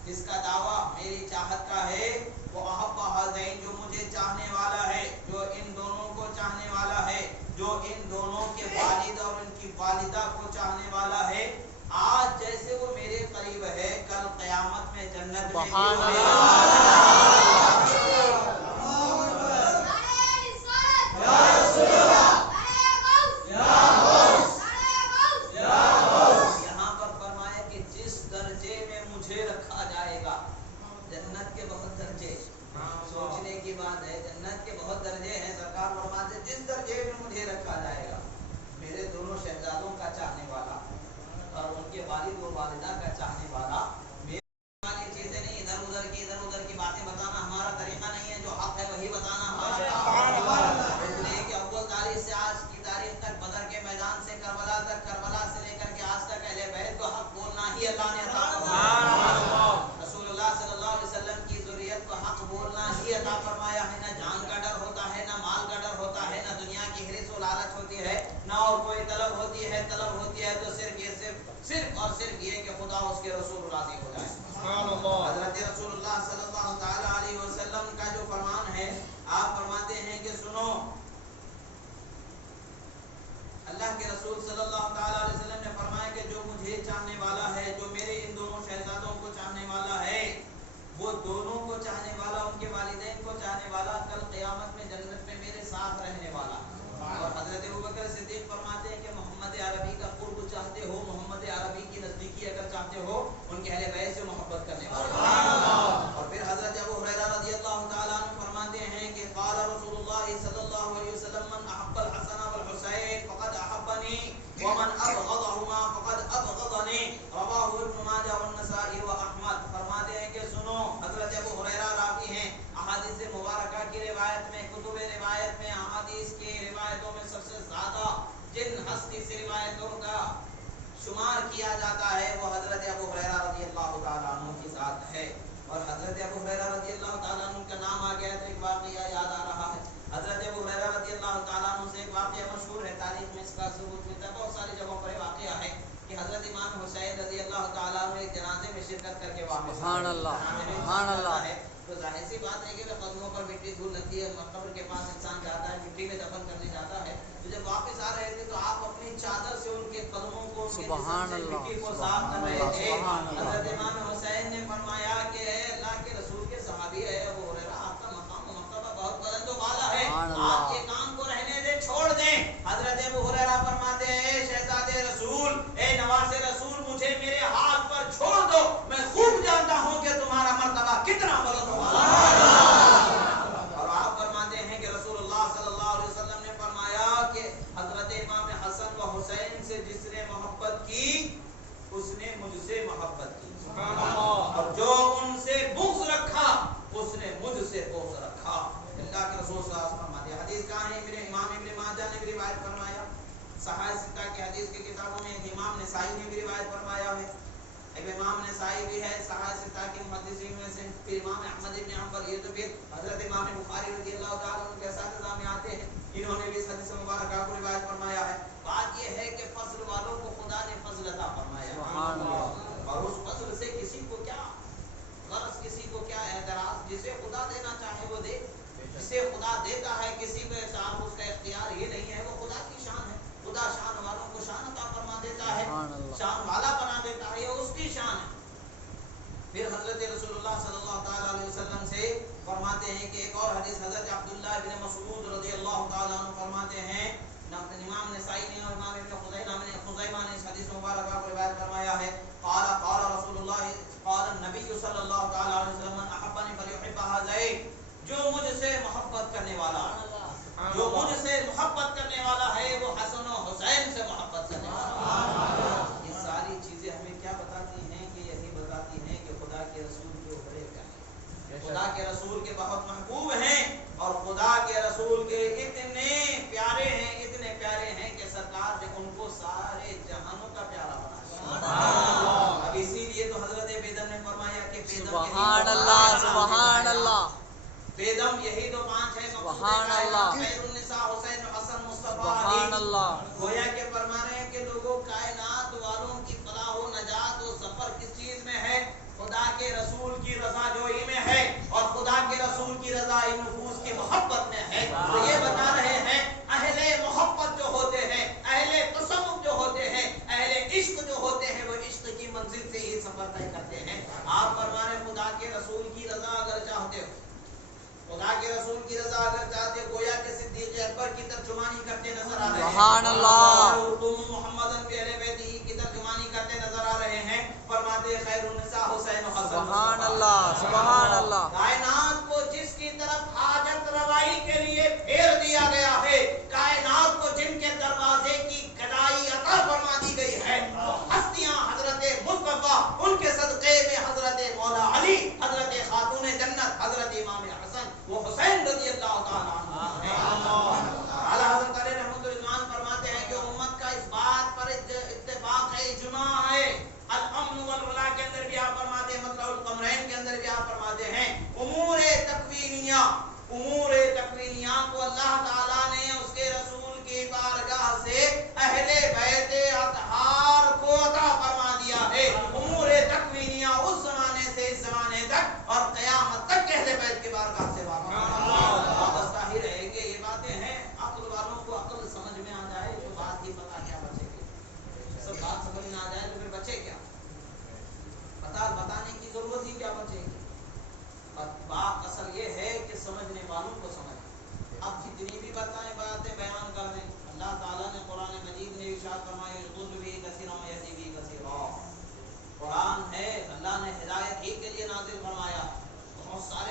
جس کا دعویٰ میری چاہت کا ہے وہ احب ہذین جو مجھے چاہنے والا ہے جو ان دونوں کو چاہنے والا ہے جو ان دونوں کے والد اور ان کی والدہ کو چاہنے والا ہے آج جیسے وہ میرے قریب ہے کل قیامت میں جنت کوئی طلب ہوتی ہے تو صرف اور صرف یہ کہ خدا اس کے رسول راضی ہو جائے. حضرت رسول اللہ صلی اللہ تعالی علیہ وسلم کا جو فرمان ہے آپ فرماتے ہیں کہ سنو اللہ کے رسول صلی اللہ تعالی علیہ وسلم نے فرمایا کہ جو مجھے چاہنے والا ہے, جو میرے ان دونوں شہزادوں کو چاہنے والا ہے, وہ دونوں کو چاہنے والا, ان کے والدین کو چاہنے والا, کل قیامت میں جنت میں میرے ساتھ رہنے والا. اور حضرت ابوبکر صدیق فرماتے ہیں کہ محمد عربی کا قرب چاہتے ہو, محمد عربی کی نزدیکی اگر چاہتے ہو, ان کے اہل بیت سے محبت کرنے والا. اور پھر حضرت ابو ہریرہ رضی اللہ تعالیٰ عنہ فرماتے ہیں کہ قال رسول اللہ صلی اللہ علیہ وسلم من احب الحسن والحسین فقد احبنی ومن ابغضهما فقد ابغضنی. رواہ ابن ماجہ والنسائی واحمد. فرماتے ہیں کہ سنو, حضرت ابو ہریرہ راوی ہیں احادیث مبارکہ کی روایت میں, کتب روایت میں, احادیث کی روایتوں میں سب سے زیادہ جن ہستی سے روایتوں کا شمار کیا جاتا ہے وہ حضرت ابو ہریرہ رضی اللہ تعالیٰ عنہ کی ذات ہے. اور حضرت ابو ہریرہ رضی اللہ تعالیٰ عنہ کا نام آ گیا تو ایک واقعہ یاد آ رہا ہے. حضرت ابو ہریرہ رضی اللہ تعالیٰ عنہ سے ایک واقعہ مشہور ہے, تاریخ میں اس کا ثبوت ملتا ہے, بہت ساری جگہوں پر واقعہ ہے کہ حضرت امام حسین رضی اللہ تعالیٰ عنہ ایک جنازے میں شرکت کر کے واپس سبحان اللہ, سبحان اللہ. تو ظاہر سی بات ہے کہ قدموں پر مٹی دھول لگتی ہے, قبر کے پاس انسان جاتا ہے, مٹی میں دفن کرنے جاتا ہے. تو جب واپس آ رہے تھے تو آپ اپنی چادر سے ان کے قدموں کو, ان کے جسم سے مٹی کو صاف کر رہے تھے. حضرت امام حسین نے فرمایا کہ اے اللہ کے رسول کے صحابی ہے ابو ہریرہ, آپ کا مقام و مرتبہ بہت بلند و بالا ہے, آپ یہ کام کو رہنے دیں, چھوڑ دیں. حضرت ابو ہریرہ فرماتے ہیں اے شہزادے رسول, اے نواز رسول, مجھے میرے ہاتھ پر چھوڑ دو, میں خوب جانتا ہوں کہ تمہارا مرتبہ کتنا بلند و بالا ہے. اور آپ فرماتے ہیں کہ رسول اللہ صلی اللہ علیہ وسلم نے فرمایا کہ حضرت امام حسن و حسین سے جس نے محبت کی اس نے مجھ سے محبت کی, اور جو ان سے بغض رکھا اس نے مجھ سے بغض رکھا. اللہ کے رسول صلی اللہ علیہ وسلم فرماتے ہیں. حدیث کہاں ہے؟ امام ابن ماجہ نے بھی روایت فرمایا, صحاح ستہ کی حدیث کی کتابوں میں امام نسائی نے بھی روایت فرمایا ہے. امام نسائی بھی ہے صحاح ستہ کے محدثین میں سے. پھر امام احمد ابن حنبل, یہ تو پھر حضرت امام بخاری رضی اللہ تعالیٰ عنہ کے اساتذہ میں آتے ہیں, انہوں نے بھی اس حدیث مبارکہ کو روایت فرمایا ہے. بات یہ ہے کہ فضل والوں کو خدا نے فضل عطا فرمایا, اور اس فضل سے کسی کو کیا غرض, کسی کو کیا اعتراض. جسے خدا دینا چاہے وہ دے, جسے خدا دیتا ہے کسی کو احسان اس کا اختیار یہ نہیں ہے, وہ خدا کی شان ہے. خدا شان والوں کو شان عطا فرما دیتا ہے, شان والا بنا دیتا ہے, یہ اس کی شان ہے. پھر حضرت رسول اللہ صلی اللہ تعالیٰ علیہ وسلم سے فرماتے ہیں کہ ایک اور حدیث حضرت عبداللہ بن مسعود رضی اللہ تعالیٰ عنہ فرماتے ہیں, امام نسائی نے اور امام ابن خزیمہ نے اس حدیث مبارکہ کو روایت فرمایا ہے. قال رسول اللہ, قال النبی صلی اللہ تعالیٰ علیہ وسلم من احبنی فلیحب هذین, جو مجھ سے محبت کرنے والا, جو مجھ سے محبت کرنے والا ہے وہ حسن و حسین سے محبت کرنے والا. یہ ساری چیزیں ہمیں کیا بتاتی ہیں؟ کہ یہی بتاتی ہیں کہ خدا کے رسول کے بڑے پیارے, خدا کے رسول کے بہت محبوب ہیں, اور خدا کے رسول کے اتنے پیارے ہیں, اتنے پیارے ہیں کہ سرکار نے ان کو سارے جہانوں کا پیارا بنایا. اب اسی لیے تو حضرت بیدم نے فرمایا کہ سبحان اللہ, سبحان اللہ, بیدم یہی تو 5 ہے. سبحان اللہ, خیر النساء حسین حسن مصطفیٰ سبحان اللہ. گویا کہ فرما رہے ہیں کہ لوگوں کائنات والوں کی فلاح و نجات و ظفر کس چیز میں ہے؟ خدا کے رسول کی رضا جوئی میں ہے, اور خدا کے رسول کی رضا ان نفوس کی محبت میں ہے. تو یہ بتا رہے ہیں اہل محبت جو ہوتے ہیں, اہل تصوف جو ہوتے ہیں, اہل عشق جو ہوتے ہیں, وہ عشق کی منزل سے ہی سفر طے کرتے ہیں. آپ فرما رہے خدا کے رسول کی رضا اگر چاہتے ہو, خدا کے رسول کی رضا اگر چاہتے, گویا کہ صدیق اکبر کی ترجمانی کرتے نظر آ رہے ہیں. سبحان اللہ, محمد فی اہل بیت کی ترجمانی کرتے نظر آ رہے ہیں. فرماتے خیر النساء حسین و حسن. سبحان اللہ, سبحان اللہ. کائنات کو جس کی طرف حاجت روائی کے لیے پھیر دیا گیا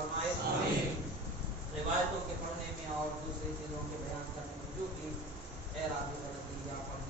فرمائے آمین۔ روایتوں کے پڑھنے میں اور دوسری چیزوں کے بیان کرنے میں جو بھی خیر آپ کی غلطی یا پڑھنے